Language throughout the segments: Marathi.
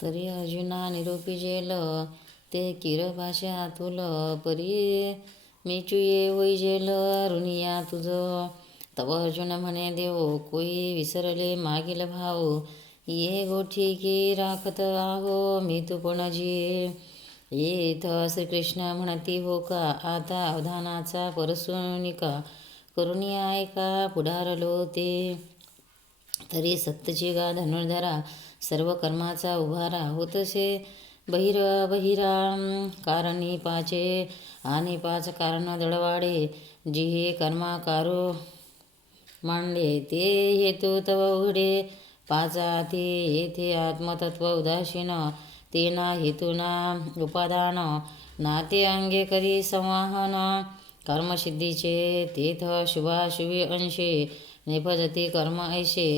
तरी अर्जुना निरोपीजेल ते किरभाषा तुल परी मिचुये होईजेल ऋणिया तुझ. तव अर्जुन म्हणे देव कोई विसरले मागील भाव ये गोठी की राखत आहो मी तू पणजी. येथ श्रीकृष्ण म्हणती हो का आता अवधानाचा परसुनिका करुणी ऐका पुढारलो ते. तरी सत्तची गा धनुर्धरा सर्व कर्माचा उभारा होतसे बहिरा कारणी पाचे आणि पाच कारण दळवाडे जिहे कर्माकारो मांडले ते हेतू तव उघडे पाचा ते येथे आत्मतत्व उदासीन ते ना हेतुना उपादान नाते अंगे करी संवाहन कर्मसिद्धीचे तेथ शुभाशुभी अंशे निपजती कर्म ऐसे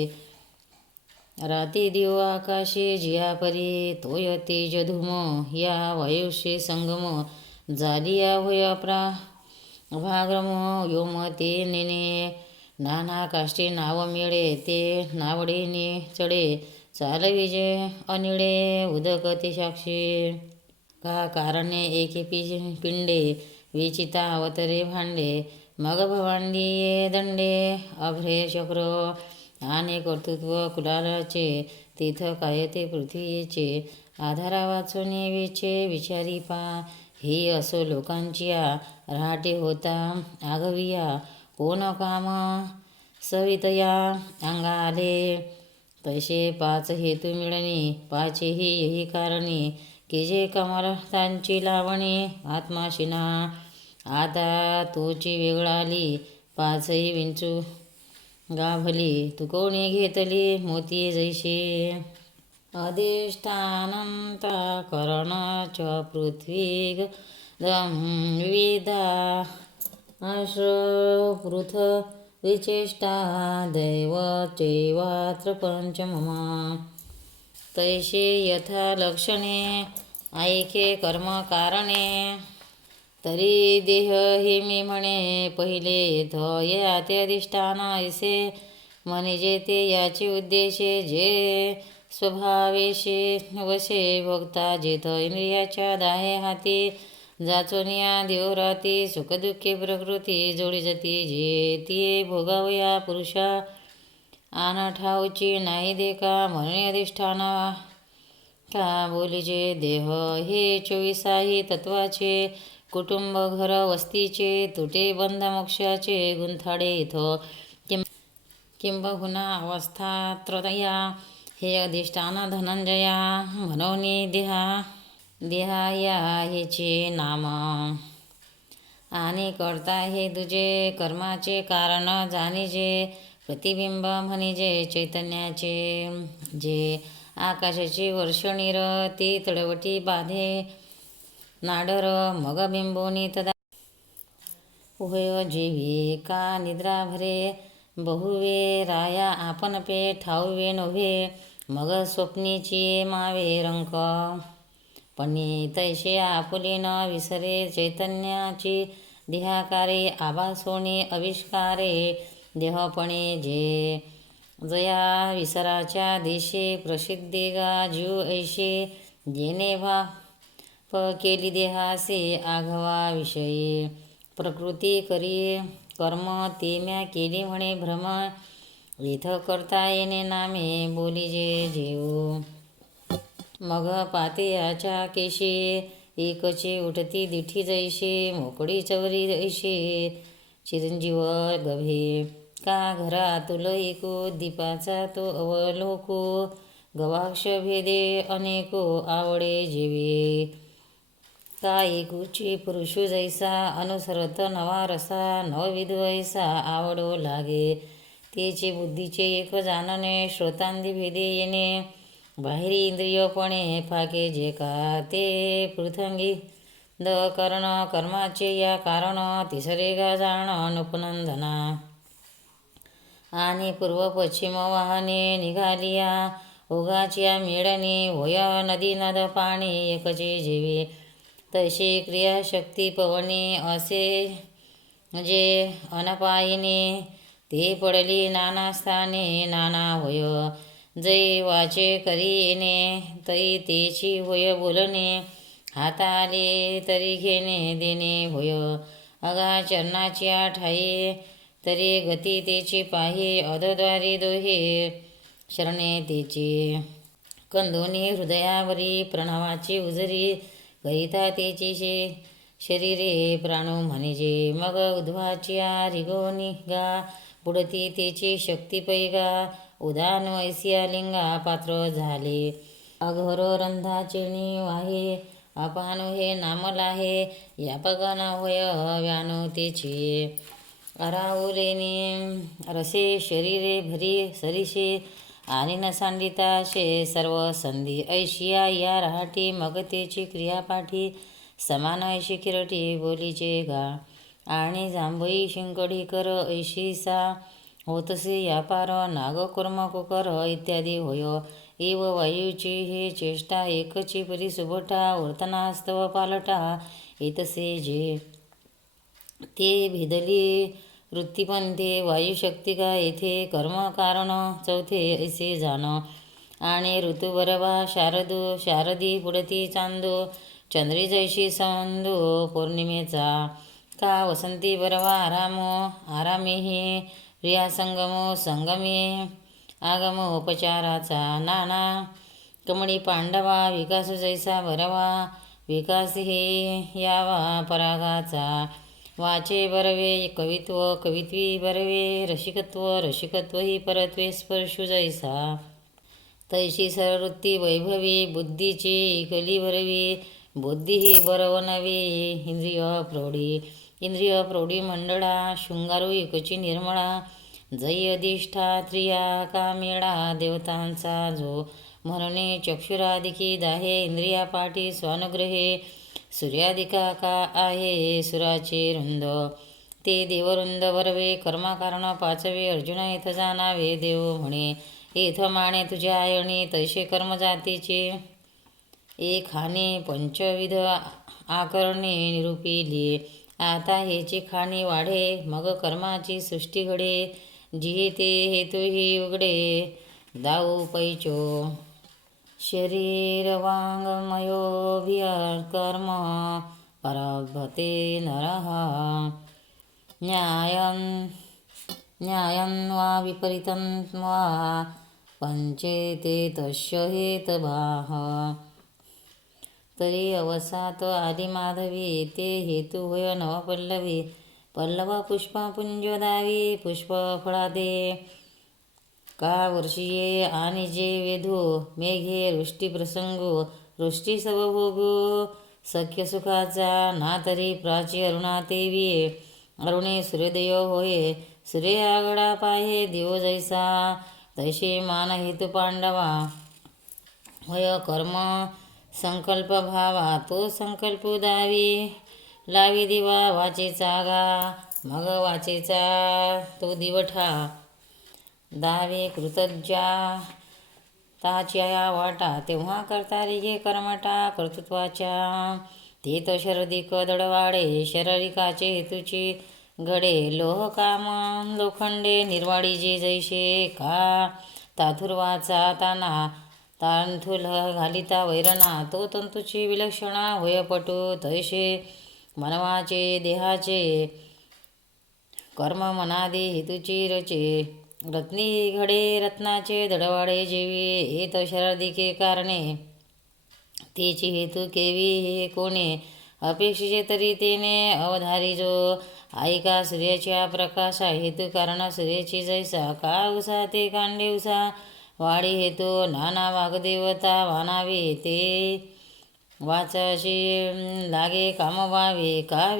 राती दिव आकाशे जिया परी तोय तेज धूम या वायुषे संगम जालिया होय भाग्रम योम ते नेने नाना काष्टी नाव मिळे ते नावडीने चढे चालविजे अनिळे उदक ते साक्षी का कारणे एके पिंडे विचिता अवतरे भांडे मग भवांडी ये दंडे अभ्रे चक्र आणि कर्तृत्व कुलालाचे तीथ काय ते पृथ्वीचे आधारा वाचून वेचे विचारी पा ही असो लोकांची रहाटे होता आघविया कोण काम सवितया अंगा आले तैसे पाच हेतू मिळणे पाचेही यही कारणे की जे कमलतांची लावणे आत्माशिना आता तोची वेगळाली पाचही विंचू गाभली तू कोणी घेतली मोती जैसे अधिष्ठानंता करण च पृथ्वी विविधा पृथ विचेष्टा दैव चैवात्र पंचममा तैसे यथा लक्षणे ऐके कर्म कारणे तरी देह हे मी म्हणे पहिले येथ याते अधिष्ठान ऐसे म्हणजे ते याचे उद्देशे जे स्वभावेशे वशे भोगता जेथ इंद्रियाच्या दाहे हाती जाचोनिया देवराती सुखदुःखे प्रकृती जोडी जाती जे ती भोगावया पुरुषा आन ठाऊची नाही देखा म्हणून अधिष्ठान का बोलीजे देह हे 24 तत्वाचे कुटुंब घर वस्तीचे तुटे बंध मोक्षाचे गुंथाडे इथं किंबहुना अवस्थात्रया हे अधिष्ठान धनंजया म्हणून देहाया हेचे नाम आणि करता हे तुझे कर्माचे कारण जाणीजे प्रतिबिंब म्हणिजे चैतन्याचे जे आकाशाची वर्षणीर ती तडवटी बाधे नाडर मग बिंबोनी तदा उभय जीवी का निद्रा भरे बहुवे राया आपण पे ठाऊवे नव्हे मग स्वप्नीची मावे रंक पणी तैसे आपुली न विसरे चैतन्याची देहाकारे आभासोनी आविष्कारे देहपणे जे जया विसराच्या देशे प्रसिद्धे गा जीव ऐशे जेने केली देहासे आघवा विषयी प्रकृती करी कर्म ते म्या केली म्हणे भ्रम इथ करता येणे नामे बोलीजे जेऊ मग पातेयाच्या केशी एकचे उठती दिठी जैसे मोकळी चवरी जैसे चिरंजीव गभे का घरा तुल एको दीपाचा तो अवलोको गवाक्ष भेदे अनेको आवडे जेवे का एकुची पुरुषु जैसा अनुसरत नवा रसा नवविध ऐसा आवडो लागे तेचे बुद्धीचे एक जाणणे श्रोतांदी भेदे येणे बाहेरी इंद्रियपणे फाके जे का ते पृथंगी द करण कर्माचे या कारण तिसरे गा जाण नुपनंदना आणि पूर्व पश्चिम वाहने निघालिया ओघाच्या मेळणी होय नदी नद पाणी एकचे जेवे तसे क्रियाशक्ती पवनी असे जे अनपायिनी ते पडली नाना स्थाने नाना होय जै वाचे करी येणे तै तेची होय बोलणे. हाताले तरी घेणे देणे होय अगाचरणाची ठाई. तरी गती तेची पाही अधद्वारी दोहे शरणे तेची. कंदोनी हृदयावरी प्रणवाची उजरी करिता तेची शरीरे प्राणो म्हणिजे. मग उद्वाची रिगो निगा बुडती तेची शक्ती पैगा. उदान वैसिया लिंगा पात्र झाले अघोर रंधा चिरणी वाहे. अपानो हे नामलाहे यापगना होय व्यानो तेची. अराउलेनी रसे शरीरे भरी सरीशे आणि न सांडिता शे सर्व संधी. ऐशिया या राहाटी मग तेची क्रियापाठी समान ऐशी किरटी बोलीचे गा. आणि जांभई शिंकडी कर ऐशी सा होतसे यापार नाग कुर्म कुकर इत्यादी होय. इव वायूची हे चेष्टा एकची परी सुबटा वर्तनास्तव पालटा येतसे जे. ते भिदली वृत्तीपंथे वायुशक्ती का येथे कर्म कारण चौथे ऐसे जाण. आणि ऋतू बरवा शारदी पुढती चांदो चंद्री जैशी संदो पौर्णिमेचा. का वसंती बरवा आरामेही प्रिया संगमो संगमे आगमो उपचाराचा. नाना कमळी पांडवा विकास जैसा बरवा विकास हे यावा परागाचा. वाचे बरवे कवित्व कवित्वी बरवे रसिकत्व ही परत्वे स्पर्शु जैसा. तैशी सरवृत्ती वैभवी बुद्धीची कली भरवी बुद्धी ही बरवनवी. इंद्रिय प्रौढी मंडळा शृंगारू एकची निर्मळा. जै अधिष्ठात्रिया कामेळा देवतांचा जो. म्हणणे चक्षुरादिकी दाहे इंद्रियापाठी स्वानुग्रहे. सूर्यादिका का आहे सुराचे रुंद ते देवरुंद बरवे. कर्माकारण पाचवे अर्जुन येथ जाणावे देव म्हणे. येथ माने तुझ्या आयणी तैसे कर्म जातीचे. एक हानी पंचविध आकरणे निरूपिली. आता हेची खाणी वाढे मग कर्माची सृष्टी घडे. जी ते हेतुही उघडे दाऊ पैचो. शरीर वाङ्मयोभिर्कर्म परभते नरः. न्यायं वा विपरीतं वा पंचेते तस्य हेतभाः. तरी अवसात आली माधवी ते हेतू होय नवपल्लवी. पल्लव पुष्पा पुंजोदावी पुष्प फळादे का वर्षीये. आणि जे वेधू मेघे वृष्टी प्रसंगो वृष्टी सवभोगो सख्य सुखाचा. ना तरी प्राची अरुणा तेविये अरुणे सूर्योदय होये. सूर्य आगडा पाहे देव जैसा तैसे मान हेतू पांडवा होय कर्म संकल्प भावा. तो संकल्प दावी लावी दिवा वाचेचा गा. मग वाचेचा तो दिवठा दावे कृतज्जा ताच्या वाटा. तेव्हा करता रिगे कर्मटा कर्तृत्वाच्या. ते तो शरदिक दडवाडे शरीरिकाचे हेतूची घडे. लोह काम लोखंडे निर्वाडी जे जैसे का. ताथुर्वाचा ताना तांथुल घालिता वैरणा. तो तंतूची विलक्षणा होय पटू तैसे मनवाचे देहाचे कर्म मनादी हेतूची रचे. रत्नी घडे रत्नाचे दडवाडे जेवी. येत शरदिके कारणे तेची हेतू केवी हे कोणे. अपेक्षिचे तरी तेने अवधारी जो. ऐका सूर्याच्या प्रकाशा हेतू कारण सूर्याची जैसा. का उसा ते कांडे उसा वाढी हेतू. नाना वागदेवता वानावे ते वाचाशी लागे काम व्हावे. का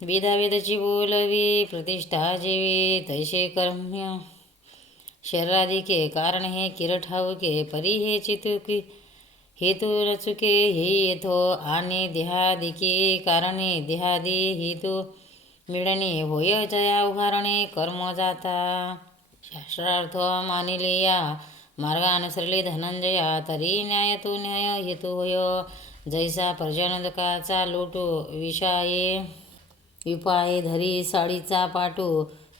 वेदाची बोलवी प्रतिष्ठा जेवी. तैसे कर्म्य शरीरादिके कारण हे किर ठाऊके. परी हे चितुकी हेतू रचुके हे येथो. आणि देहादिके कारणे देहादी हेतू मिळणे होय जया उभारणे कर्म जाता. शास्त्रार्थ मानिले या मार्गानुसरले धनंजया. तरी न्याय तो न्याय हेतू होय जैसा. पर्जनकाचा लोटो विपाये धरी साडीचा पाटू.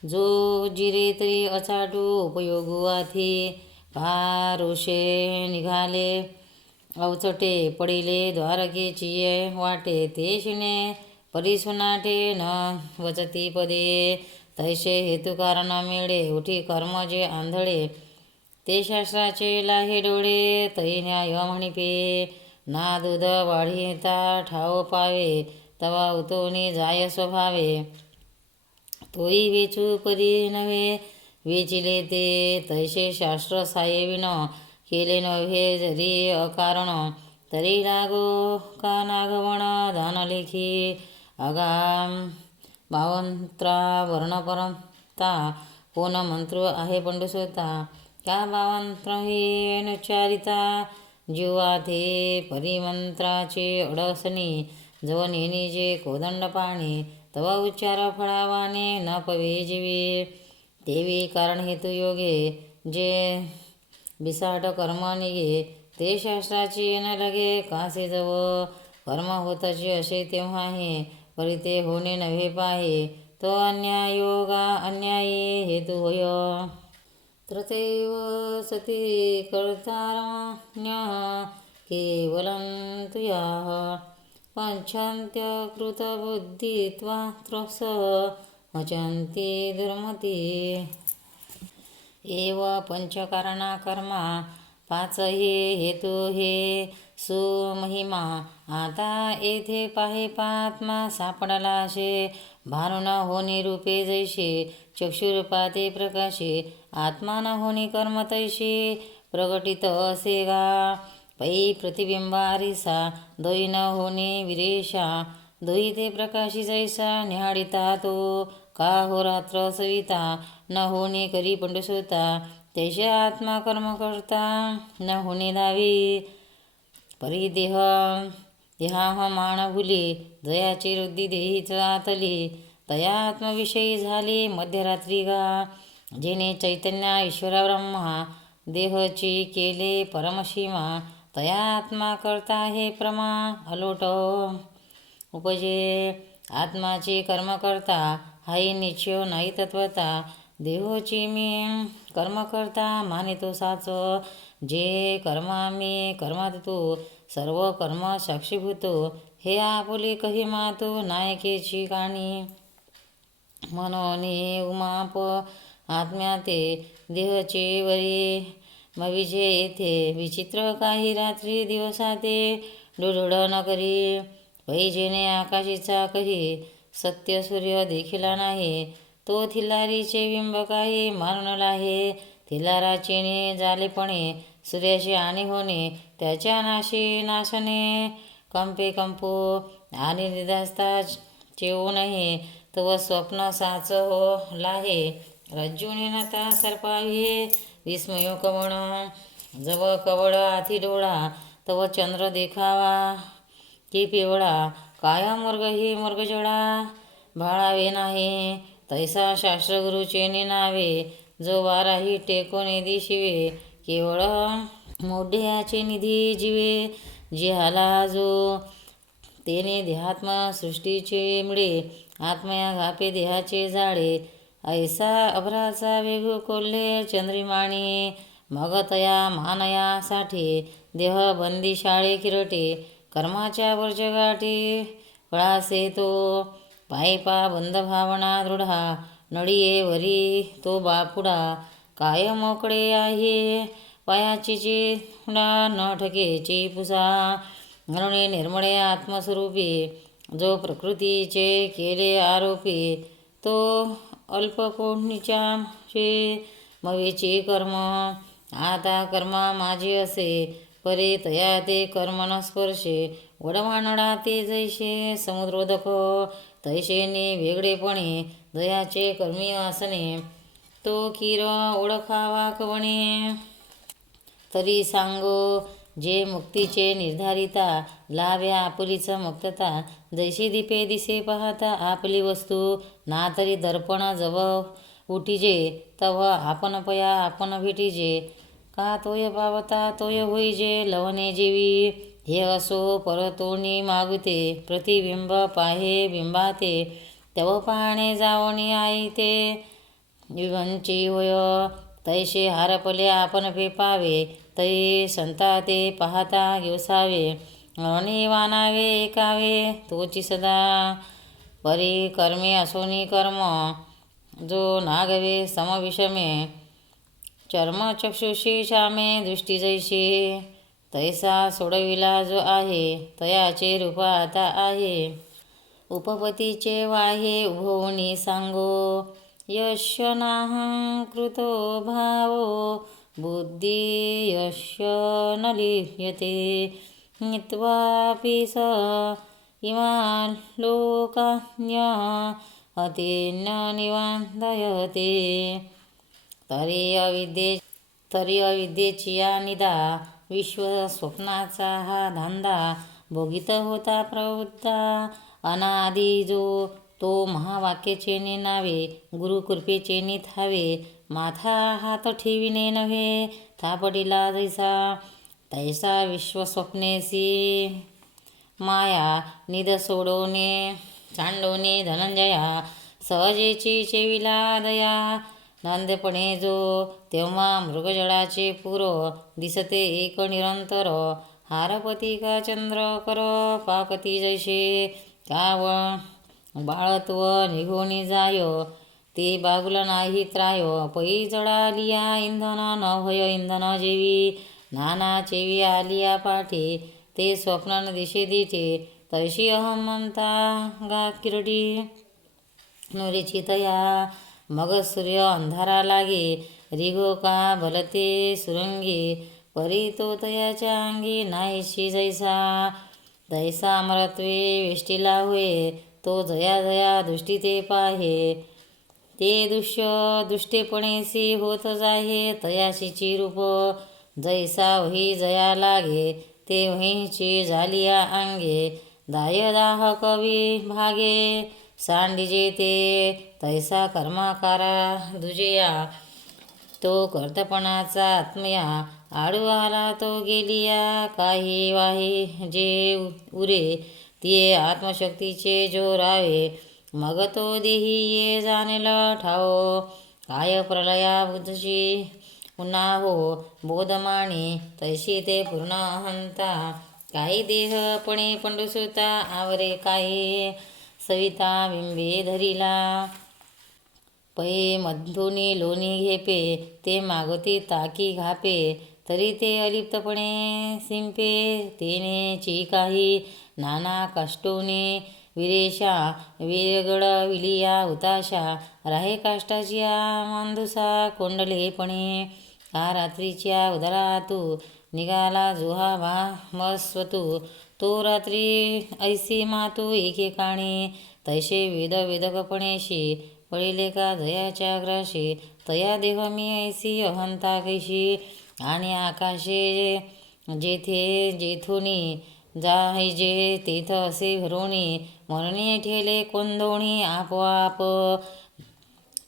जो जिरे तरी अचाटू उपयोगू आथी का रोषे निघाले अवचटे पडिले द्वारकेची वाटे तेशिने परिसुनाटे न वचती पदे तैसे हेतू कारण मेळे उठी कर्म जे आंधळे ते शास्त्राचे लाहे डोळे तै न्याय म्हणिपे ना दूध वाढिता ठाव पावे तवा उतोनी जाय स्वभावे तोई वेचू परी नव्हे वेचिले ते तैसे शास्त्र साये केले नव्हे जरी अकारण तरी लागो का नागवण दान लेखी अगाम बावंत्रा वर्णपरंता कोण मंत्र आहे पंडुसोता का बावंत्र ही अनुच्चारिता जीवा ते परिमंत्राचे अडसणी जवनेनी जे कोदंड पाणी तवा उच्चार फळावाने न पवे जीवी देवी कारण हेतू योगे जे बिसाट कर्म निघे ते शास्त्राची न लगे कासे जव कर्म होतचे असे तेव्हा हे परी ते होणे नव्हे पाहे तो अन्याय योगा अन्यायी हेतू होय तत्रैव सती कर्तारण्यः केवलं तुयाः पंचान्त्यकृतबुद्धित्वा त्रस वचन्ति दुर्मती एव पंचकारणा कर्मा पाच हे हेतू हे सुमहिमा आता येथे पाहे पात्मा सापडला असे भानुन होणे रूपे जैसे चक्षुरूपाते प्रकाशे आत्मा न होणे कर्म तैसे प्रगटित असे गा पै प्रतिबिंबारिसा दोई न होणे विरेशा दोई ते प्रकाशी जैसा निहाडिता तो का हो रात्र सविता न होणे करी पंडुसोता तैसे आत्मा कर्म करता न होणे दावी परिदेह देहा मान भुली दयाची रुद्धी देहीच आतली तया आत्मविषयी झाली मध्यरात्री गा जेने चैतन्य ईश्वरा ब्रह्मा देहची केले परमशिमा तया आत्मा करता हे प्रमा अलोट उपजे आत्माची कर्म करता हाई निश्चय नाही तत्वता देहोची मी कर्म करता मानितो साच जे कर्मा मी कर्मात तू सर्व कर्म साक्षीभूतो हे आपुले कही मातो नायकेची काणी म्हणून उमाप आत्म्या ते देहचे वरी मविजे येथे विचित्र काही रात्री दिवसाते डुडुड न करी पैजेने आकाशीचा कही सत्य सूर्य देखिला नाही तो थिल्लारीचे बिंब काही मारून लाहे थिल्लाराचेने झालेपणे सूर्याचे आणि होणे त्याच्या नाशी नाशने कंपे कंपो आणि निदास्ता चेवू नये तव स्वप्न साच हो लाहे रज्जुने नता सर्पाहे विस्मयो कवण जव कवळ आधी डोळा तव चंद्र देखावा की पिवळा काया मृग ही मृगजळा भाळावे नाही तैसा शास्त्रगुरुचे नावे जो वाराही टेकोने दिशिवे केवळ मोढ्याचे निधी जीवे जिहाला जो तेने देहात्म सृष्टीचे मिळे आत्मया घापे देहाचे जाळे ऐसा अभराचा वेग कोल्हे चंद्रिमाणी मग तया मानयासाठी देह बंदी शाळे किरटे कर्माच्या वर्जगाठी कळासे तो पायपा बंद भावना दृढा नळीये वरी तो बापुडा काय मोकळे आहे पायाची चिडा न ठकेची पुसा म्हणून निर्मळे आत्मस्वरूपी जो प्रकृतीचे केले आरोपी तो अल्पकोणीच्या मवेची कर्म आता कर्मा माझे असे परे तया ते कर्म न स्पर्शे वडवानडा ते जैसे समुद्रोदक तैसेने वेगळेपणे दयाचे कर्मी असणे तो किर ओळखावा कवणे तरी सांगो जे मुक्तीचे निर्धारिता लाव्या आपुलीच मुक्तता जैशी दीपे दिसे पाहता आपली वस्तू ना तरी दर्पण जव उठिजे तव आपण पया आपण भेटिजे का तोय पावता तोय होईजे लवणे जेवी हे असो परतोनी मागुते प्रतिबिंब पाहे बिंबाते तव पाहणे जावणी आई ते विवंची होय तैसे हारपले आपण पेपावे, तै संता ते पाहता घेवसावे, अणी वानावे एकावे तोची सदा, परी कर्मे असोनी कर्म जो नागवे समविषमे, चर्म चक्षुषी श्यामे दृष्टी जैशी, तैसा सोडविला जो आहे तयाचे रूप आता आहे, उपपतीचे वाहे उभवणी सांगो, यस्य नाहं कृतो भावो बुद्धी यस्य न लिह्यते, नीत्वापि स इमान् लोकान्यः अतेन निवान्दयते, तरी अविद्येची या निदा, विश्व स्वप्नाचा हा धांदा, भोगित होता प्रवृत्ता अनादि जो, तो महावाक्याचे नेनावे गुरुकृपेचे निथावे, माथा हात ठेविणे नव्हे थापडिला जैसा, तैसा विश्वस्वप्नेसी माया निद सोडवणे सांडवणे धनंजया, सहजेची चेविला दया नांदपणे जो, तेव्हा मृगजळाचे पूर्व दिसते एक निरंतर, हारपती का चंद्र कर पाकती जैसे, काव बाळत्व निघोनी जाय ते बागुला नाही त्राय, पै जळालिया इंधन न होय इंधन जेवी, नाना चेवी आलिया पाठी ते स्वप्न दिशे दिठे, तैशी अहम ममता गा किरडी नुरेची तया, मग सूर्य अंधारा लागे रिगो का भलते सुरंगी, परी तो तयाच्या अंगी नाहीशी जैसा, तैसा अमरत्वे वेष्टीला होय तो जया जया दृष्टी ते पाहे, ते दुष्टेपणेसी होत जाहे तयाशीची रूप, जैसा वही जया लागे ते वहीची झालिया अंगे, दाह कवी भागे सांडिजे ते, तैसा कर्माकारा दुजया तो कर्तपणाचा आत्मया, आडू आला तो गेलिया काही वाही जे उरे, तिये आत्मशक्तीचे जो रावे, मग तो देही ये जाणेल ठाओ, काय प्रलया बुद्धची पुन्हा हो बोधमाणी, तैशी ते पूर्ण अहंता, काही देहपणे पंडुसुता आवरे काही, सविता बिंबे धरिला पै मधुनी लोणी घेपे, ते मागती ताकी घापे, तरी ते अलिप्तपणे सिंपे, तेनेची काही नाना काष्टोने विरेशा, वेगळ विलिया हुताशा, राहे काष्टाच्या मांदुसा कोंडलेपणे, का रात्रीच्या उदरातू निघाला जुहा भामस्वतू, तो रात्री ऐसी मातू एकेकाणी, तैसे वेदकपणेशी पडिले का जयाच्या ग्राशी, तया देह मी ऐसी अहंता कैशी, आणि आकाशे जेथे जेथुनी जाहिजे तेथ असे भरोणी, मरणी ठेले कोंदोणी आपोआप,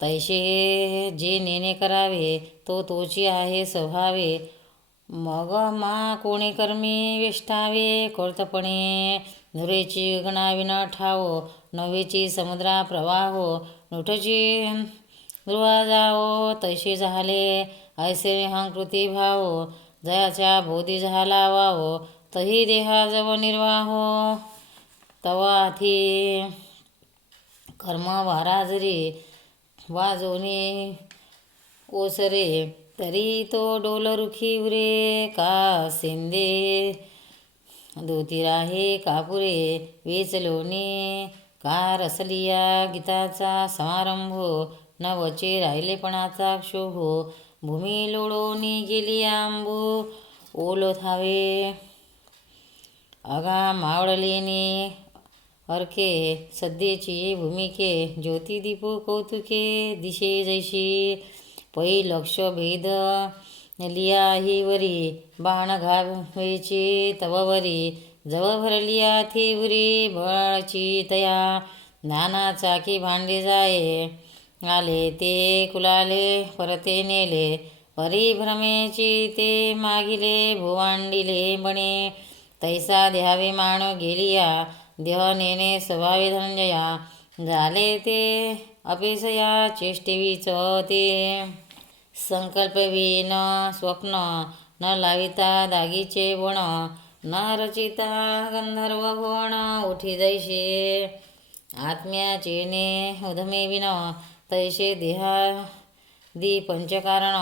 तैसे जे नेणे करावे तो तोची आहे स्वभावे, मग मा कोणी कर्मी वेष्टावे कोर्तपणे, नुरेची गगनाविन ठावो नवेची समुद्रा प्रवाहो, नुठची ध्रुवा जावो तैसे झाले ऐसे हंकृती भावो, जयाच्या बोधी झाला वावो तही देहाजव निर्वाहो, तवाथी कर्म वाराजरी वाजोने ओसरे, तरी तो डोल रुखी उरे का सेंदे दोती राहे कापुरे, वेचलोने का रसलिया गीताचा समारंभो, न वचे राहिलेपणाचा क्षोभो, भूमी लोळोनी गेली आंबू ओलो थावे, अगा मावळलेने अर्के सध्याची भूमिके, ज्योती दीपू कौतुके दिशे जैशी, पै लक्ष भेद लिया ही वरी, बाण घावेची तववरी, जव भरलिया थी उरी बळाची तया, नाना चाकी भांडे जाये आले ते कुलाले परते नेले, परिभ्रमेची ते मागिले भुवांडिले बणे, तैसा द्यावे मान गेलिया देह नेणे स्वभावे धनंजया, झाले ते अपेसया चेष्टेवीच ते. संकल्पविन स्वप्न न लाविता दागीचे वण, न रचिता गंधर्व भुवन उठी जैसे. आत्म्याचे ने उधमे विन तैसे देहादी पंचकारण,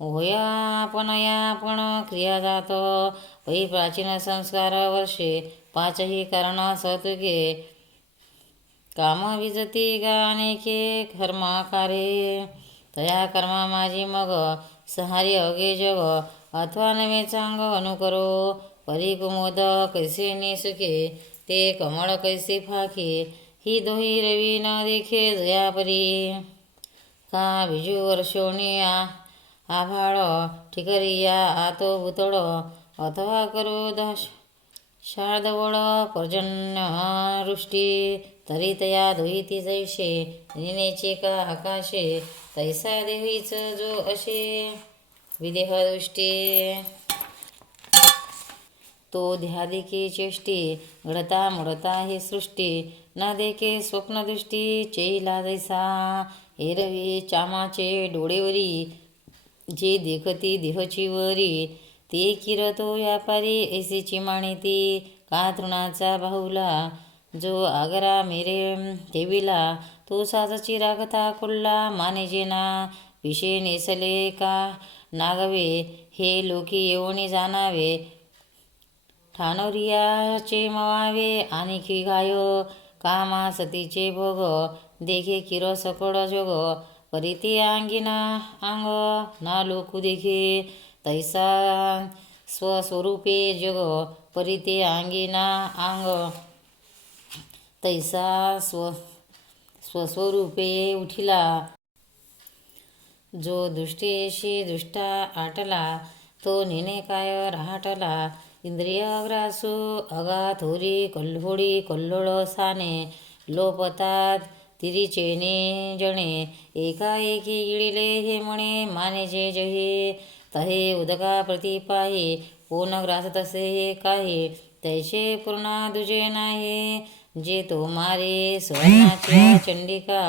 होय आपणया आपण क्रिया जात. पै प्राचीन संस्कार वर्षे पाचही कारण सतुके, काम विजती गानेके कर्माकारे. तया कर्मा माझी मग सहारी अवघे जग, अथवा नवे चांग अनुकरो. परी कुमुद कैसे नेसुके, ते कमळ कैसे फाके. ही दोही रवी न देखे जया परी, का बिजू वर्षोणी आभाळ ठिकरिया आतो भुतळ. अथवा करू शार्दवळ पर्जन्यवृष्टी, तरी तया दोहिती जैसे. निनेचे का आकाशे, तैसा देवीच जो असे. विदेहदृष्टी तो ध्यादिकी चेष्टी, घडता मोडता ही सृष्टी. न देखे स्वप्नदृष्टी चैला जैसा. एरवी चामाचे डोळेवरी, जे देखती देहची वरी. ते किरतो व्यापारी ऐसीची माणिती, का तृणाचा बाहुला जो आगरा मेरे ठेविला. तो साजची रागता कुल्ला मानेजेना, विषे नेसले का नागवे. हे लोकी येऊनी जाणावे, ठाणोरियाचे मवावे आणखी गाय. कामा सतीचे भोग, देखे किर सकळ जोग. परिते अंगिना अंग, ना लोकू देखे तैसा स्वस्वरूपे जग. परिते अंगिना अंग, तैसा स्वस्वरूपे उठिला. जो दृष्टीशी दुष्टा आटला, तो नेने काय रहाटला. इंद्रिय ग्रासू अगात होरी कल्होळी कल्लोळ साने. लोपतात तिरीचेने जणे, एकाएकी गिळिले हे म्हणे मानेजे जहे. तहे उदका प्रतिपाहे, कोण ग्रास तसे हे काही. तैसे पूर्णा दुजे नाही, जे तो मारे सुवर्णाच्या चंडिका.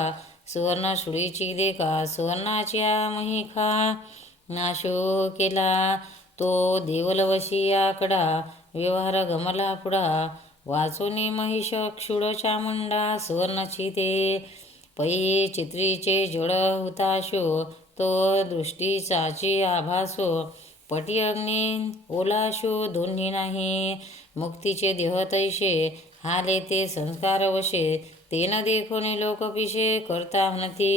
सुवर्ण सुडीची देखा, सुवर्णाच्या महिखा. नाशो केला तो देवलवशी आकडा, व्यवहार गमला पुढा. वाचोनी महिष क्षुड चामुंडा, सुवर्णची ते. पै चित्रीचे जड हुताशो, तो दृष्टीचाची आभासो. पटी अग्नी ओलाशो दोन्ही नाही, मुक्तीचे देह तैसे. हाले ते संस्कार वशे, तेन देखोनी लोक पिशे. करता म्हणती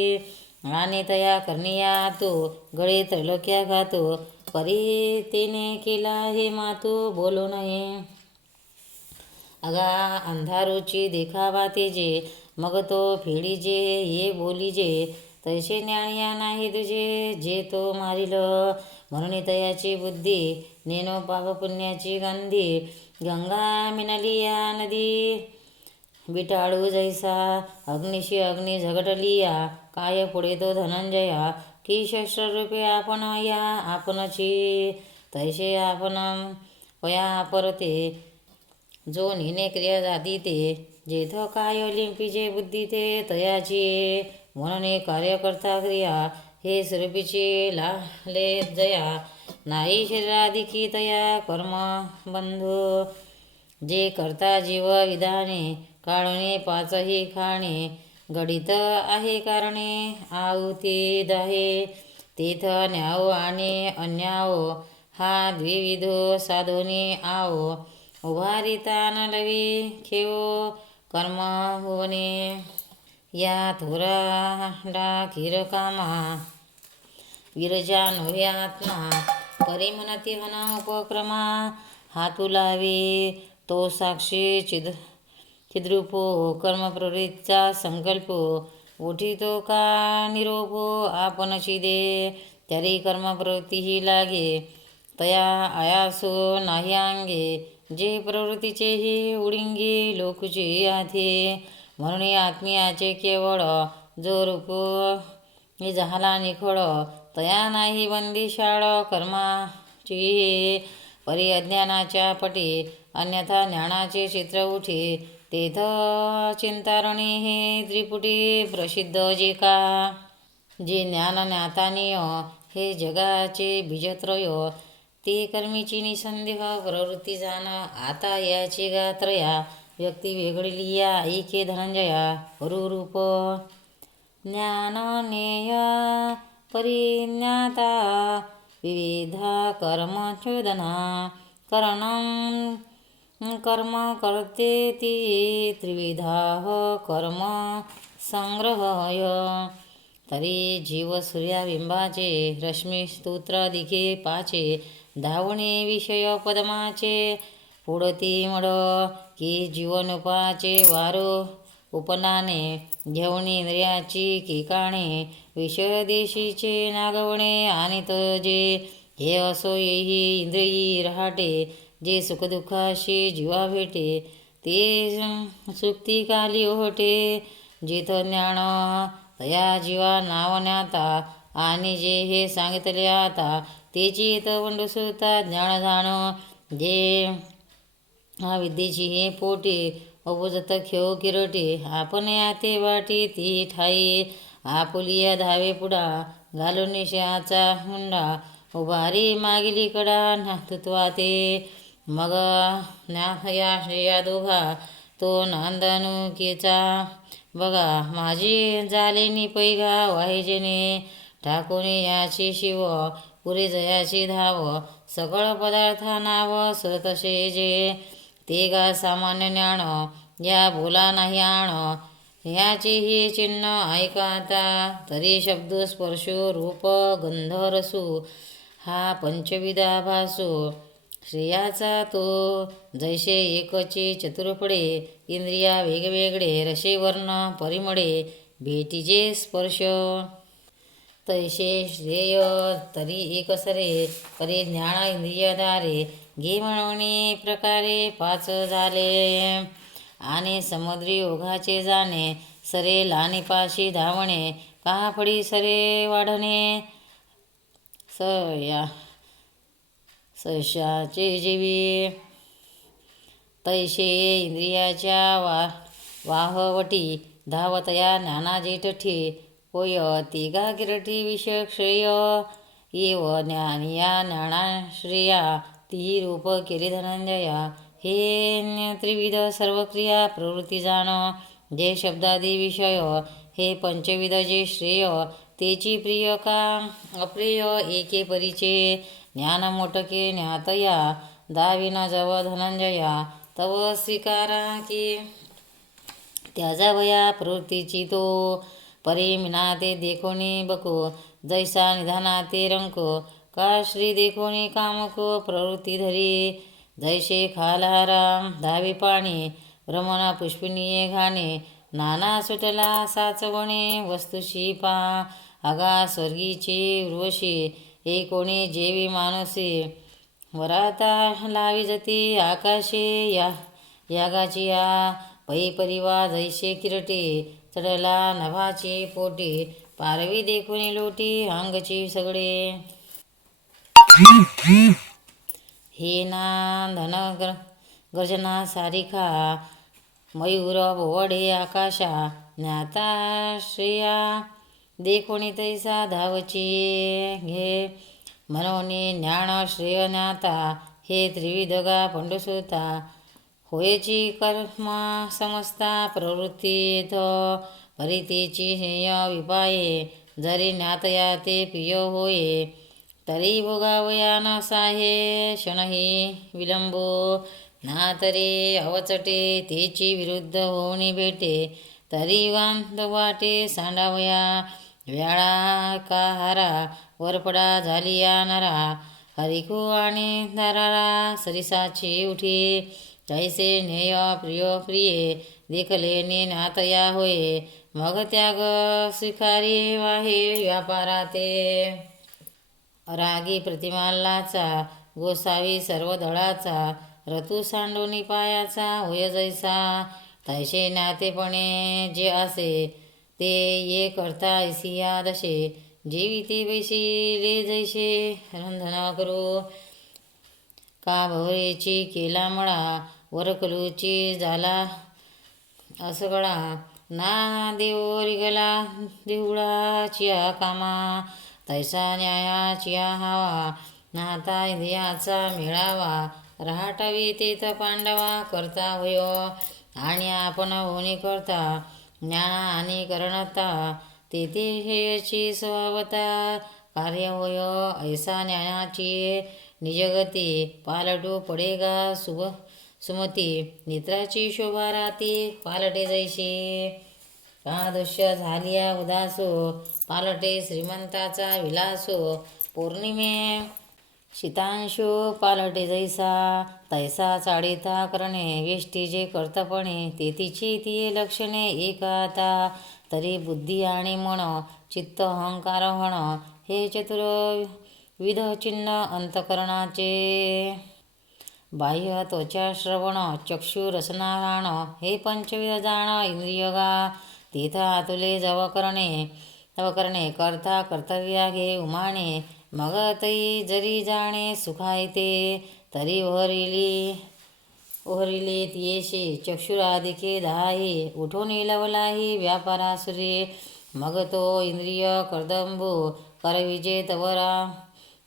आणि तया करनिया तो, गळे त्रैलोक्या घातो. परी तेने केला हे मातू बोलो नये. अगा अंधारूची देखावा तेजे, मग तो फेडीजे ये बोलीजे. तैसे ज्ञानिया नाही तुझे, जे तो मारिल म्हणून तयाची बुद्धी. नेनो पाप पुण्याची गंधी, गंगा मिनलिया नदी. विटाळू जैसा अग्निशी अग्नी झगटलिया, काय पुढे तो धनंजया. की शस्त्ररूपे आपण या आपणची, तैसे आपण वया परते. जो निने क्रिया जाती ते, जेथ काय लिंपीचे बुद्धी ते तयाची. म्हणून कार्य करता क्रिया, हे स्वरूपीची लाले जया. नाही शरीराधिकी तया कर्म बंधू. जे करता जीव विधाने, काळणे पाचही खाणे. गडित आहे कारणे आहुती दाहे, तेथ न्याव आणि अन्याव. हा द्विविधो साधोनी आव, उभारिता न लवी खेवो कर्म होणे. या थोराडा खीरकामा, विरजा नव्हे आत्मा. परी म्हणती हन उपक्रमा, हातू लावे तो साक्षी चिद्रूपो. कर्मप्रवृत्तीचा संकल्पो, उठितो का निरोपो आपणची दे. तरी कर्मप्रवृत्ती ही लागे, तया आयासो नाही अंगे. जे प्रवृत्तीचेही उडिंगी लोकुची आथे. म्हणून आत्मीयाचे केवळ, जो रूप झाला निखळ. तया नाही बंदिशाळ कर्माची. परी अज्ञानाच्या पटी, अन्यथा ज्ञानाचे चित्र उठी. तेथ चिंतारणी हे त्रिपुटी प्रसिद्ध जे का. जे ज्ञान ज्ञातानीय हे जगाचे बीजत्रय, ते कर्मीची निसंदेह प्रवृत्ती जाण. आता याची गात्रया व्यक्ती वेगळी या ऐके धनंजया. रूप ज्ञान ज्ञेय परिज्ञाता विविधा कर्मचोदना. कर्म कर्तेति त्रिविधाः कर्म संग्रहय. तरी जीव सूर्याबिंबाचे रश्मी स्तोत्रादिके पाचे. धावणे विषय पदमाचे पुढती मड. की जीवनोपाचे वारो उपनाने. घेवणी इंद्रियाची ठिकाणे विषय देशीचे नागवणे. आणि जे हे असो येही इंद्रियी रहाटे. जे सुखदुःखाशी जीवा भेटे ते सुक्तिकाली ओहटे. जेथ ज्ञान तया जीवा नाव ज्ञाता. आणि जे हे सांगितले आता तेची येत वंडसुता. ज्ञान जाण जे हा विद्येची हे पोटी. अबोजत खेळ किरटे आपण याते वाटी ती ठाई. आपुलिया धावे पुढा घालून निशाचा हुंडा. उभारी मागिली कडा नातुत्वाते. मग या श्रेया दोघा तो नांदणुकीचा. बघा माझी झालेनी पैघा वाहिजेने. ठाकून याची शिव पुरी जयाची धाव. सकळ पदार्था नाव स्वतसे जे. ते गा सामान्य ज्ञान या बोला नाही आण. ह्याची ही चिन्ह ऐकाता. तरी शब्द स्पर्श रूप गंध रसू हा पंचविधा भासू. श्रेयाचा तो जैसे एकची चतुर्फळे. इंद्रिया वेगवेगळे रसे वर्ण परिमळे. भेटीचे स्पर्श तैसे श्रेय तरी एकसरे. परिज्ञान इंद्रियधारे घे म्हणणे प्रकारे पाच झाले. आणि समुद्री ओघाचे जाणे सरे लानिपाशी धावणे. काफडी सरे वाढणे सशाचे जीवी. तैसे इंद्रियाच्या वाहवटी धावतया नाना जेठठी. होय तिघा किरटी विषय श्रेय. येव ज्ञान या ज्ञानाश्रेया ती रूप केली धनंजया. हे त्रिविध सर्व क्रिया प्रवृत्ती जाण. जे शब्दादी विषय हे पंचविध जे श्रेय. तेची प्रिय का अप्रिय एके परीचे. ज्ञान मोटके ज्ञातया दाविना जव धनंजया. तव स्वीकारा की त्याचा वया प्रवृत्तीची तो. परी मिनाते देखोनी बको जैसा निधानाते रंको. का श्री देखोनी कामको प्रवृत्ती धरी. जैसे खालहारा धावी पाणी भ्रमणा पुष्पिनीये घाणे. नाना सुटला साचवणे वस्तुशी पा. आगा स्वर्गीची उर्वशी कोणी जेवी मानसी. वराता लावी जती आकाशे यागाची या. पै परिवा जैसे किरटे चढला नभाची पोटी. पारवी देखून लोटी अंगची सगळे. हे ना धन गर्जना सारिखा. मयूर ओवढे आकाशा. ज्ञाता श्रेया देखोणी तैसा धावची घे. म्हणून ज्ञान श्रेय ज्ञाता हे त्रिविधगा पंडुसुता. होयची कर्म समजता प्रवृत्तीथ. परितेची हेय विपाये. जरी ज्ञातया ते प्रिय होये. तरी भोगावया न साहे क्षणही विलंबो. ना तरी अवचटे तेची विरुद्ध होऊनी भेटे. तरी वाटे सांडावया व्याळा का हारा. वरपडा झालिया नरा. हरिको आणि दारारा सरिसाची उठी. तैसे ज्ञेय प्रिय प्रिये देखले ज्ञातया होये. मग त्याग स्वीकारी वाहे व्यापाराते. रागी प्रतिमालाचा गोसावी सर्व दळाचा. ऋतू सांडोनी पायाचा होय जैसा. तैसे ज्ञातेपणे जे असे ते ये करता ऐसिया दशे. जीविती बैसिले जैसे रंधन करू. का भवरेची केला मळा. वरकलूची झाला असगळा ना देव रिगला देवळाचिया कामा तैसा न्यायाचिया हावा नाता इंद्रियाचा मेळावा राहटावी तेथ पांडवा करता होयो आणि आपण होणे करता ज्ञान आणि करणता तेथे हेची स्वभावता कार्य होय ऐसा न्यायाची निजगती पालटू पडेगा सुमती नेत्राची शोभा राती पालटे जैशी कादृश्य झालिया उदासो पालटे श्रीमंताचा विलासो पौर्णिमे शीतांशो पालटे जैसा तैसा चाडिता करणे वेष्टीचे कर्तपणे तेथीची ती लक्षणे एकाता तरी बुद्धी आणि मन चित्त अहंकार होण हे चतुर्विध चिन्ह अंतकरणाचे बाह्य त्वचा श्रवण चक्षु रसनाराण हे पंचविध जाण इंद्रियगा तेथ आतुले जव करणे करता कर्तव्या घे उमाणे मग तई जरी जाणे सुखायते तरी ओहरिले तियेशी चक्षुरादिके दहाही उठून लवलाही व्यापारासुरे मग तो इंद्रिय कर्दंबू करविजे तवरा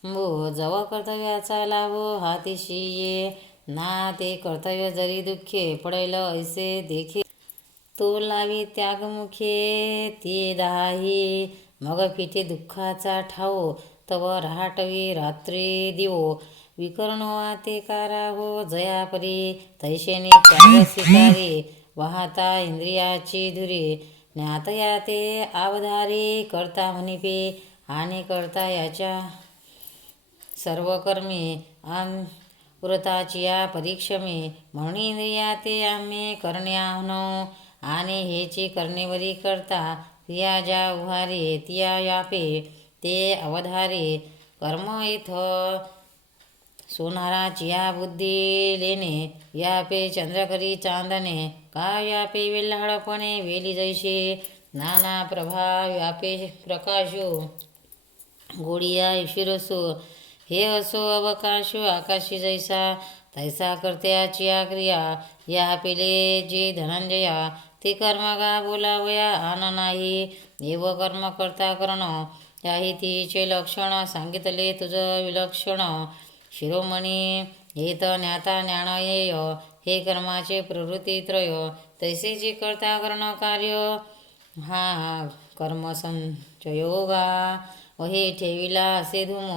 जव कर्तव्याचा लाभ हातीशी ये ना ते कर्तव्य जरी दुःखे पडेल ऐसे देखे तो लावी त्यागमुखे ते दाही मग पिठे दुःखाचा ठाव तव रहाटवी रात्री दिवो विकर्णो आते कारा हो जयापरी तैशेने त्याग स्वीकारे वाहता इंद्रियाची धुरी ज्ञातया ते अवधारी करता म्हणिपे आणि करता याच्या सर्व कर्मी व्रताचिया परीक्षमे म्हणून इंद्रिया ते आम्ही करण्यानो आणि हेची करणेवरी करता क्रिया ज्या उहारे तिया यापे ते अवधारे कर्म इथ सोनाराचिया बुद्धी लेणे यापे चंद्रकरी चांदणे का यापे वेल्हाळपणे वेली जैसे नाना प्रभाव यापे प्रकाशो गोडिया शिरसो हे असो अवकाशो आकाशी जैसा तैसा कर्त्याचिया क्रिया या पिले जे धनंजया ते कर्मगा बोलावया आन नाही एव कर्म करता करण याही तिचे लक्षण सांगितले तुझं विलक्षण शिरोमणी हे तर ज्ञाता ज्ञानयेय हे कर्माचे प्रवृत्ती त्रय तैसे जे करता करण कार्य हा कर्मसंचयोगा हे ठेविला असे धुम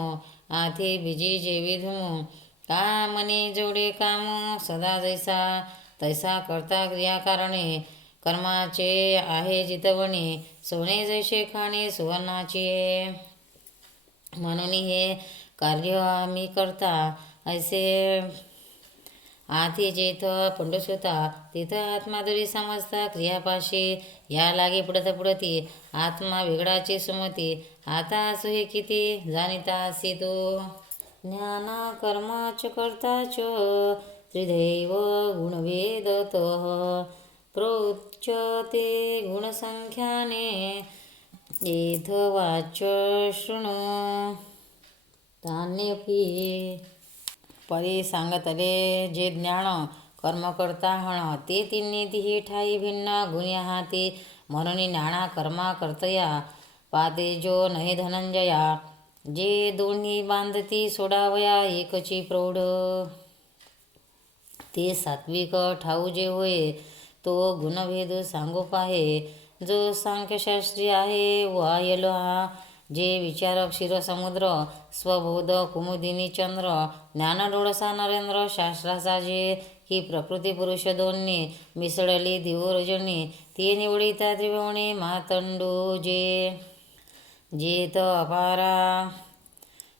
आथे बिजी जेवी धुम का मने जोडे काम सदा जैसा तैसा करता क्रियाकारणे कर्माचे आहे जितवणे सोने जैसे खाणे सुवर्णाचे म्हणून हे कार्य आम्ही करता ऐसे आधी जेथ पंडुसुता तिथं आत्मादुरी समजता क्रियापाशी या लागे पुढती आत्मा वेगळाची सुमती आता असो हे किती जाणिता असी तो ज्ञाना कर्माच करताच त्रिदैव गुणवेदत प्रोच्यते गुणसंख्याने येथ वाच शृणु तान्यपि परी सांगतले जे ज्ञान कर्म करता हण ते तिन्ही तिही ठाई भिन्न गुणी हाती म्हणून ज्ञाना कर्मा कर्तया पाते जो नहे धनंजया जे दोन्ही बांधती सोडावया एकची प्रौढ ते सात्विक ठाऊ जे होय तो गुणभेद सांगू पाहे जो सांख्यशास्त्री आहे वायलो हा जे विचारक क्षीरसमुद्र स्वबोध कुमुदिनी चंद्र ज्ञानडोळसा नरेंद्र शास्त्राचा जे ही प्रकृती पुरुष दोन्ही मिसळली दिवोरजनी ती निवडिता त्रिभुवने मातंडू जे त अपारा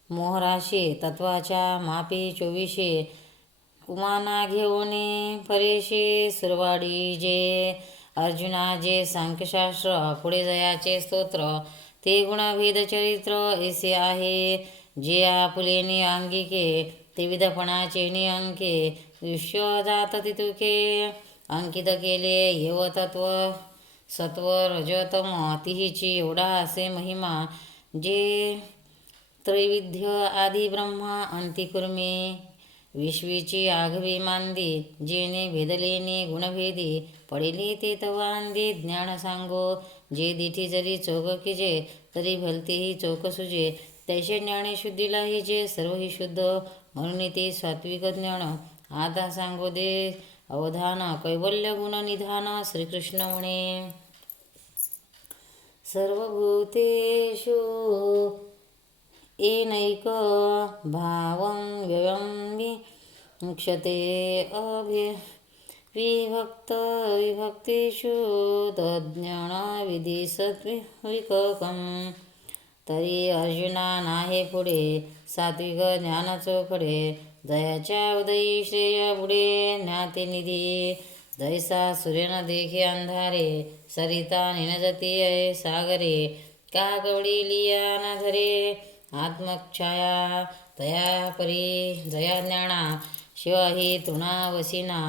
मोहराशी तत्वाच्या मापी 24 उमाना घेऊन परेशी सुरवाडी जे अर्जुना जे सांख्यशास्त्र पुढे जयाचे स्तोत्र ते गुणभेद चरित्र ऐसे आहे जे आपुलेनी अंगिके ते विधपणाचे निअंके दृश्य जात तितुके अंकित केले येव तत्व सत्व रजतम तिहीची एवढा असे महिमा जे त्रैविध्य आदी ब्रह्मा अंतिकुर्मे विश्वीची आघवी मांदी, जेणे भेदलेने गुणभेदी, पडिले ते तवांदी ज्ञान सांगो, जे दिठी जरी चोख किजे, तरी भलतेही चोख सुजे, तैसे ज्ञाने शुद्धीला जे सर्व ही शुद्ध, म्हणून ते सात्विक ज्ञान. आता सांगो दे अवधान, कैवल्य गुण निधान. श्रीकृष्ण म्हणे, सर्वभूतेषु येनैक भावं व्ययं विक्षते विभक्तेषु तज्ज्ञान विदिशद्विककम्. तरी अर्जुना नाहे पुढे सात्विक ज्ञान चोखडे, दयाच्या उदयी श्रेय बुडे ज्ञाते निधी. जैसा सूर्यन देखे अंधारे, सरिता निनजती सागरे, का गवडी लिया न धरे, आत्मच्छाया तया परी जया ज्ञाना, शिवा ही तृणा वसिना,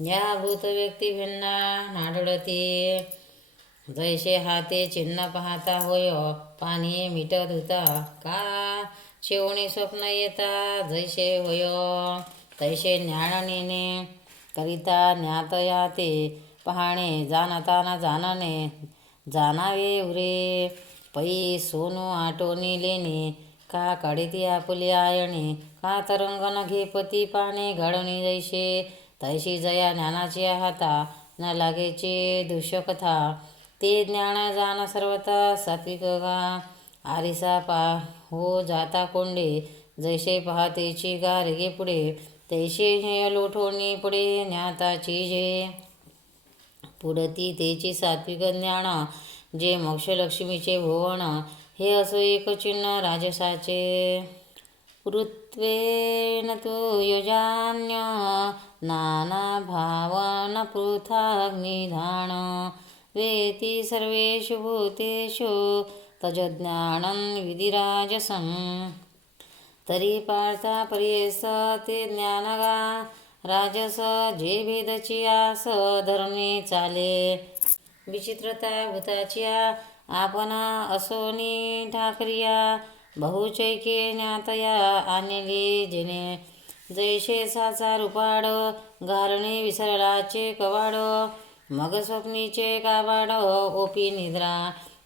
या भूत व्यक्ती भिन्ना नाडळती. जैसे हाते चिन्ह पाहता होय, पाणी मिटत होता, का शेवणी स्वप्न येता, जैसे होय तैसे ज्ञान नेणे, करिता ज्ञात याते पाहणे, जाणता न जाणणे जाणावे उरे, पै सोनू आटोनी लेणे, का काढिती आपुली आयणे, का तरंग न घेपती पाणे घडवणी, जैसे तैशी जया ज्ञानाची हाता, न लागेचे दुष्यकथा, ते ज्ञान जाण सर्वथा सात्विक गा. आरिसा हो जाता कोंडे, जैसे पहातेची गारगे पुढे, तैसे हे लोठोनी पुढे ज्ञाताची जे, पुढती तेची सात्विक ज्ञान, जे मोक्षलक्ष्मीचे भुवन, हे असो एक चिन्ह राजसाचे. कृत्वेन तु योजान्य नाना भावन पृथग्निधान, वेति सर्वेषु भूतेषु तज्ज्ञानं विधिराजसं. तरी पार्था पर्येस ते ज्ञानगा राजस, जे भेदची आस धरणे चाले, विचित्रता भूताचिया आपण असोनी ठाकरिया, बहुचैके ज्ञातया आणले जेणे, जैसे साचा रुपाड घालणे विसरलाचे कवाड, मग स्वप्नीचे काबाड ओपी निद्रा,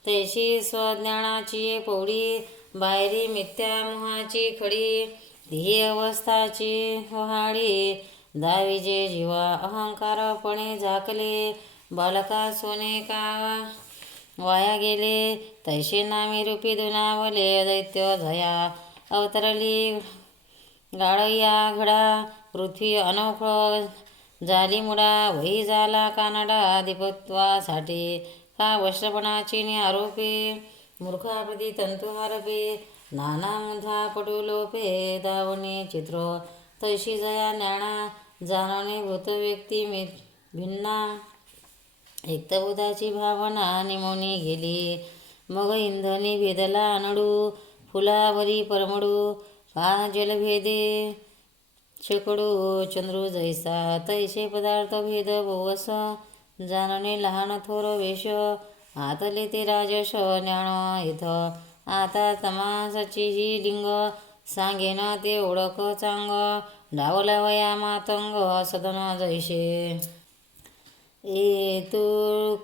तैशी स्वज्ञानाची पौडी, बाहेरी मिथ्या मोहाची खडी, ती अवस्थाची वहाडी, दाविजे जीवा अहंकारपणे झाकले, बालका सोने का वाया गेले, तैसे नामे रूपी दुनावले, दैत्य झया अवतरली गाळया घडा, पृथ्वी अनोखळ झाली मुडा, वही झाला कानडा अधिपत्वासाठी, का वस्त्रपणाची आरोपे, मूर्खाप्रती तंतु हारपे, नाना मुधा पटू लोपे, दावणे चित्र, तैशी जया ज्ञाना, जाणणे भूत व्यक्ती भिन्ना, एकतबोधाची भावना निमोनी गेली, मग इंधनी भेदला नडू, फुलावरी परमडू, का जलभेदे शेकडू चंद्रू, जैसा तैसे पदार्थ भेद बोवस, जाणणे लहान थोर वेश, आतले ते राजस ज्ञान इथ, आता तमासाची ही लिंग, सांगेन ते ओळख चांग, डावला वया मातंग सदन जैसे, एतु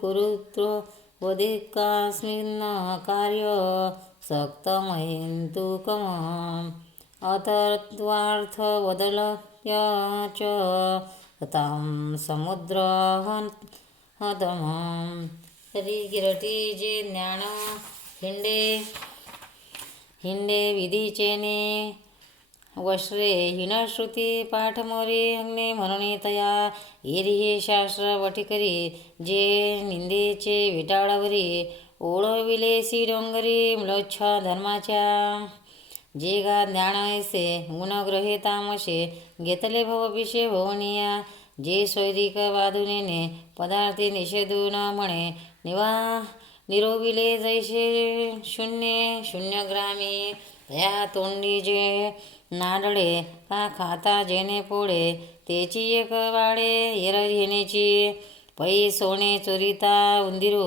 कुरुत्र वधिकास्मिन् कार्य सक्तमहेतुकम्, अतत्वार्थ वदलत्याच तां समुद्र हदम. तरी गिरटी जे ज्ञान हिंडे विधीचेने, वस्त्रे हिनश्रुती पाठ मोरे हंगणे, म्हणून तया एरी हे शास्त्र वटिकरी, जे निंदेचे विटाळावरी, ओळविलेसी डोंगरी म्लोच्छा धर्माच्या, जे गा ज्ञान ऐसे गुणग्रहे तामसे, घेतले भवपिषे भवनिया, जे स्वैरिक बाधुनेने पदार्थे निषेधून म्हणे, निरोविले जैसे शून्यग्रामी, तया तोंडी जे नाडळे, का खाता जेणे पोळे, तेची एक वाडे येर घेण्याची, पै सोने चोरिता उंदिरू,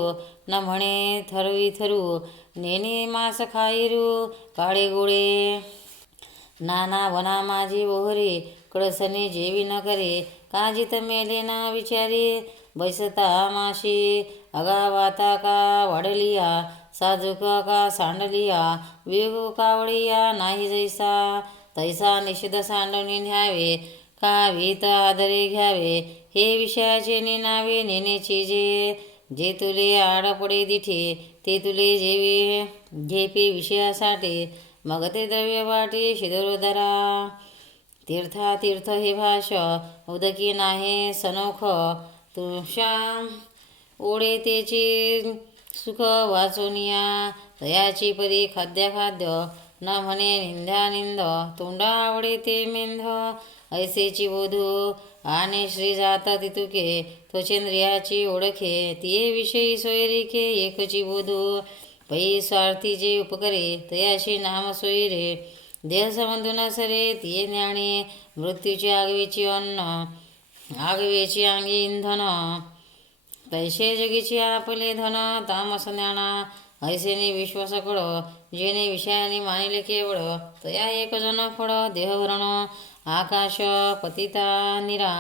न म्हणे थरवी थरू, नेने मास खाईरू काळे गोळे, नाना वना माझी ओहरे, कळसने जेवी न करे, काजित मेले ना विचारे, बैसता माशी अगावाता का वाढलिया, साजूक का सांडलिया, वेगो कावळिया नाही जैसा, तैसा निषिद्ध सांडून न्यावे, का वीत आदरे घ्यावे, हे विषयाचे निनावे नेनेची जे तुले आडपडे दिठे, ते तुले जेवे झेपे विषयासाठी, मग ते द्रव्य वाटे शिदोरधरा, तीर्था तीर्थ हे भाष, उदकी नाही सनोख, तुषा ओढे तेची सुख वाचोनिया, तयाची परी खाद्य खाद्य, न म्हणे निंद्या निंद, तोंडा आवडे ते मेंध, ऐसेची बोधू आणि श्री जात तितुके, त्वचेंद्रियाची ओळखे, तिये विषयी सोयरिके, एकची बोधू पै स्वार्थी जे उपकरे, तयाशी नाम सोयरे, देह संबंधून सरे, तिये ज्ञाने, मृत्यूची आगवेची अन्न, आगवेची अंगी इंधन, तैसे जगीचे आपले धन, तामस ज्ञाना, ऐसेने विश्वासकड, जेने विषयाने मानिले केवळ, तया एक जन फळ, देहभरण आकाश पतिता निरा,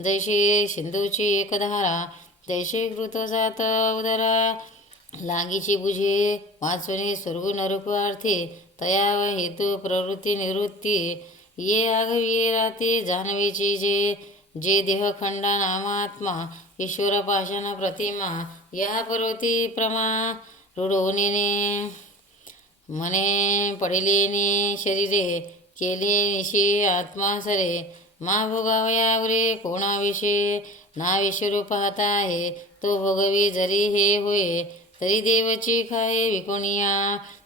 जैशी सिंधूची एक धारा, तैसे कृत जात उदरा, लागीची बुझे वाचुनी स्वर्गु नरूपार्थी, तया हेतू प्रवृत्ती निवृत्ती, ये आघविये राती जाणवेची जे देहखंडा नामात्मा, ईश्वर पाषाण प्रतिमा, या पर्वती प्रमा रुडवणीने, मने पडिलेने शरीरे, केले निशी आत्मा सरे, मा भोगावयावरे कोणाविषयी, ना विश्वरूप पाहता आहे, तो भोगवी जरी हे होय, तरी देवची खाये विकोणिया,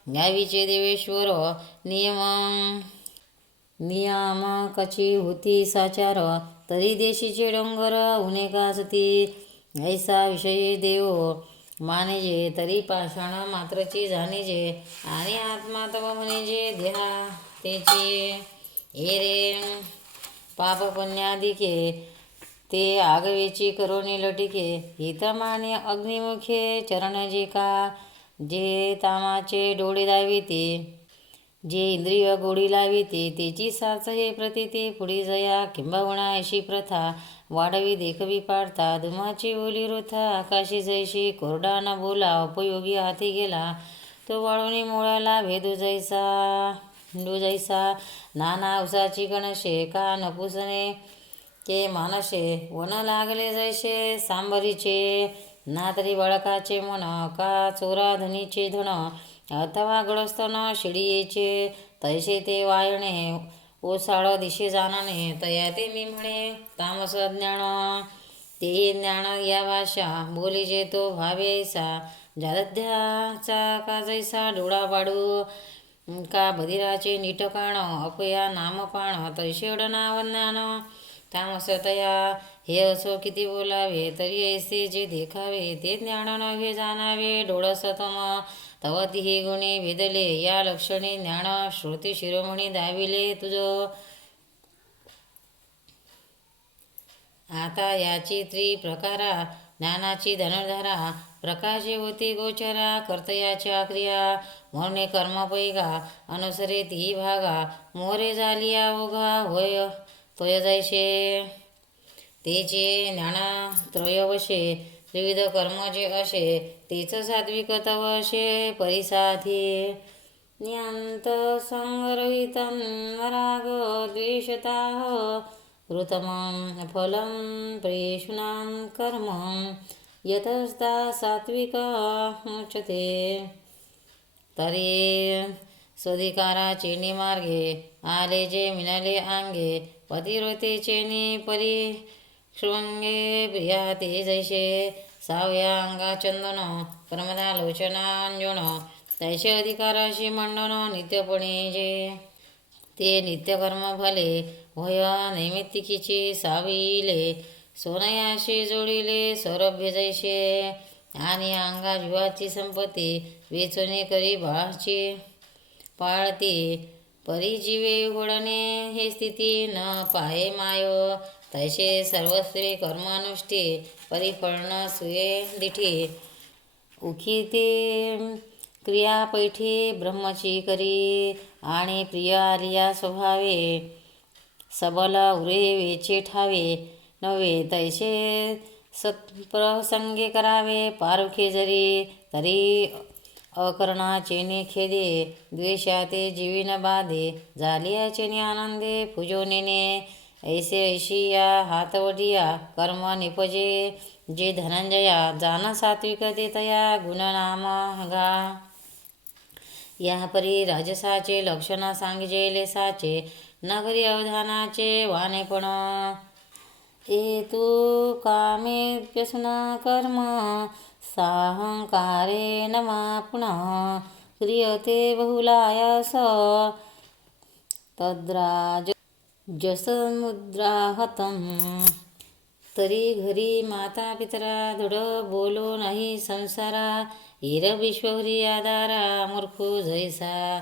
गावीचे देवेश्वर, नियामकाची होती साचार, तरी देशीचे डोंगर उणे कासती, ऐसा विषयी देव मानेजे, तरी पाषाण मात्रची जाणीजे, आणि आत्मा तव म्हणेजे देहा तेची, हे रे पाप पुण्याधिके, ते आगवेची करोनी लटिके, हितमाने अग्निमुखे चरण जे का, जे तामाचे डोळे दाविते, जे इंद्रिय गोडी लाविते, तेची साच हे प्रतीते, पुढी जया किंबहुना अशी प्रथा, वाढवी देखवी पाडता, धुमाची ओली रोथा, आकाशी जैशी कोरडा न बोला, उपयोगी हाती गेला, तो वाळूनी मुळाला भेदू जैसा, नाना उसाची गणशे, का नपुसने के मानशे, वन लागले जैसे सांबरीचे, ना तरी बाळकाचे मन, का चोरा धनीचे धन, अथवा गडस्तन शिडीयेचे, तैसे ते वायणे ओसाळ दिशे जाणणे, तया ते मी म्हणे तामस ज्ञान, ते ज्ञान या भाषा, बोलीजे तो भावेसा, जालध्याचा का जैसा डोळा पाडू, का बधिराचे नीटकाण, अपया नामपाण, तैसे अडनाव ज्ञान, तामस तया हे असो किती बोलावे, तरी ऐसे जे देखावे, ते ज्ञान नव्हे जाणावे, डोळसतम तव तिही गुणे भेदले, या लक्षणे ज्ञान, श्रुती शिरोमणी दाविले तुझ, आता याची त्रिप्रकारा, ज्ञानाची धनुर्धारा, प्रकाशे होती गोचरा, कर्तयाच्या क्रिया, म्हणून कर्म पैगा, अनुसरे ती भागा, मोरे झालिया ओघा, होय तोय जैसे, तेचे ज्ञाना त्रयवशे, विविध कर्म जे असे, तेच सात्विक तवशे परिसाधी, ज्ञांत संगरहितं राग द्वेषताः, ऋतमं फलं प्रेषुणां कर्म, यतस्ता सात्विक मुच्यते, तरी स्वधिकाराचे निमार्गे, आले जे मिनले अंगे, पतिव्रतेचे परिश्रंगे, प्रिया ते जैसे, सावया अंगा चंदन, प्रमदालोचनांजन, तैसे अधिकाराशी मंडन, नित्यपणे जे, ते नित्यकर्म भले, होय नैमित्तिकीची साविले, सोनयाशी जोडिले सौरभ्य जैसे, आणि अंगा जीवाची संपत्ती, वेचणे करी बाळाची पाळती, परिजीवे उघडणे हे स्थिती, न पाहे माय, तैसे सर्वस्वी कर्मानुष्ठी, परिफळण सुये दिठी, उखी ते क्रिया पैठी ब्रह्मची करी, आणि प्रिय आलिया स्वभावे, सबल उरे वेचे ठावे, नव्हे तैसे सत्प्रसंगे करावे, पारुखे जरी तरी अकरणाचे निखेदे, द्वेषाते जीविन बाधे, झालियाचे आनंदे पूजोनेने, ऐसे ऐशिया हातवडिया कर्म निपजे, जे धनंजया जान सात्विकते तया गुणनाम गा. या परी राजसाचे लक्षण सांगिजेले साचे, नगरी अवधानाचे वानेपण, तू कामेप्यसुन कर्म, साहंकारे नमा पुनः, क्रियते बहुलायास, तद्राज जसमुद्राहतं, तरी घरी माता पितरा दृढ बोलो नाही संसारा, हिर विश्वहरी आधारा मूर्खू जैसा,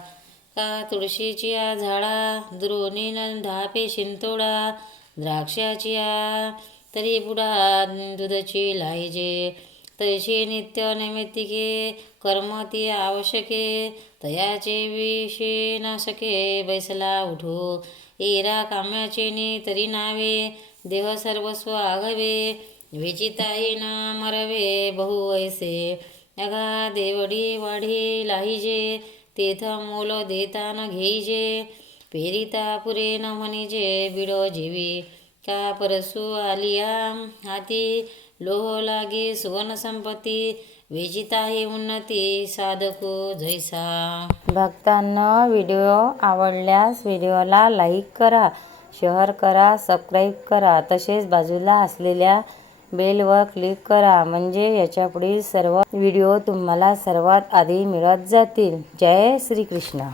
का तुळशीचिया झाडा द्रोणीन धापे शिंतोडा, द्राक्षाचिया तरी बुडा दूधची लाईजे, तैशी नित्य नैमित्तिके कर्म ती आवश्यके, तयाचे विषे न सके बैसला उठो, येरा काम्याचे तरी नावे, देह सर्वस्व आघवे, विचिताई न मरवे बहु ऐसे, अगा देवडी वाढी लाहिजे, तेथ मोल देता न घेईजे, पेरिता पुरे न म्हणीजे बिडो जीवी, का परसू आलिया हाती, लोह लागे सुवर्ण संपत्ती, विजिताही उन्नती साधको जैसा. भक्तांनो, व्हिडिओ आवडल्यास व्हिडिओला लाईक करा, शेअर करा, सबस्क्राईब करा, तसेच बाजूला असलेल्या बेलवर क्लिक करा, म्हणजे याच्यापुढील सर्व व्हिडिओ तुम्हाला सर्वात आधी मिळत जातील. जय श्री कृष्ण.